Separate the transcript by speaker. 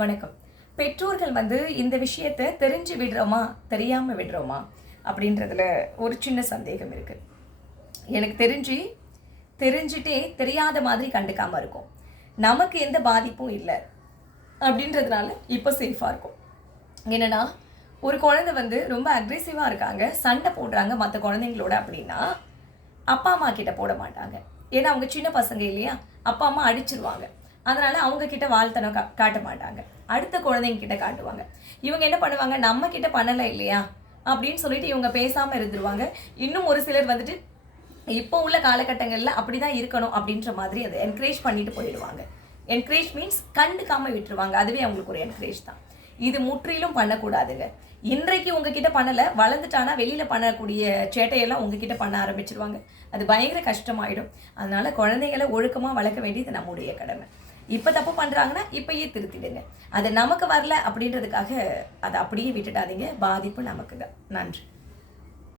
Speaker 1: வணக்கம். பெற்றோர்கள் வந்து இந்த விஷயத்தை தெரிஞ்சு விடுறோமா? தெரியாம விடுறோமா? அப்படின்றதுல ஒரு சின்ன சந்தேகம் இருக்கு. எனக்கு தெரிஞ்சு தெரிஞ்சுட்டே தெரியாத மாதிரி கண்டுக்காம இருக்கும். நமக்கு எந்த பாதிப்பும் இல்லை அப்படின்றதுனால இப்போ சேஃபாக இருக்கும். என்னன்னா ஒரு குழந்தை வந்து ரொம்ப அக்ரெசிவாக இருக்காங்க சண்டை போடுறாங்க மற்ற குழந்தைங்களோட அப்படின்னா அப்பா அம்மா கிட்ட போட மாட்டாங்க. ஏன்னா அவங்க சின்ன பசங்க இல்லையா? அப்பா அம்மா அடிச்சிருவாங்க. அதனால அவங்க கிட்ட வாழ்த்தனம் கா காட்ட மாட்டாங்க. அடுத்த குழந்தைங்க கிட்ட காட்டுவாங்க. இவங்க என்ன பண்ணுவாங்க? நம்ம கிட்ட பண்ணலை இல்லையா? அப்படின்னு சொல்லிட்டு இவங்க பேசாம இருந்துருவாங்க. இன்னும் ஒரு சிலர் வந்துட்டு இப்போ உள்ள காலகட்டங்களில் அப்படி தான் இருக்கணும் அப்படின்ற மாதிரி அதை என்கரேஜ் பண்ணிட்டு போயிடுவாங்க. என்கரேஜ் மீன்ஸ் கண்டுக்காம விட்டுருவாங்க. அதுவே அவங்களுக்கு ஒரு என்கரேஜ் தான். இது முற்றிலும் பண்ணக்கூடாதுங்க. இன்றைக்கு உங்ககிட்ட பண்ணலை வளர்ந்துட்டானா வெளியில் பண்ணக்கூடிய சேட்டையெல்லாம் உங்ககிட்ட பண்ண ஆரம்பிச்சிருவாங்க. அது பயங்கர கஷ்டமாயிடும். அதனால குழந்தைகளை ஒழுக்கமாக வளர்க்க வேண்டியது நம்முடைய கடமை. இப்போ தப்பு பண்ணுறாங்கன்னா இப்பயே திருத்திடுங்க. அது நமக்கு வரல அப்படின்றதுக்காக அதை அப்படியே விட்டுடாதீங்க. பாதிப்பு நமக்கு தான் நன்றி.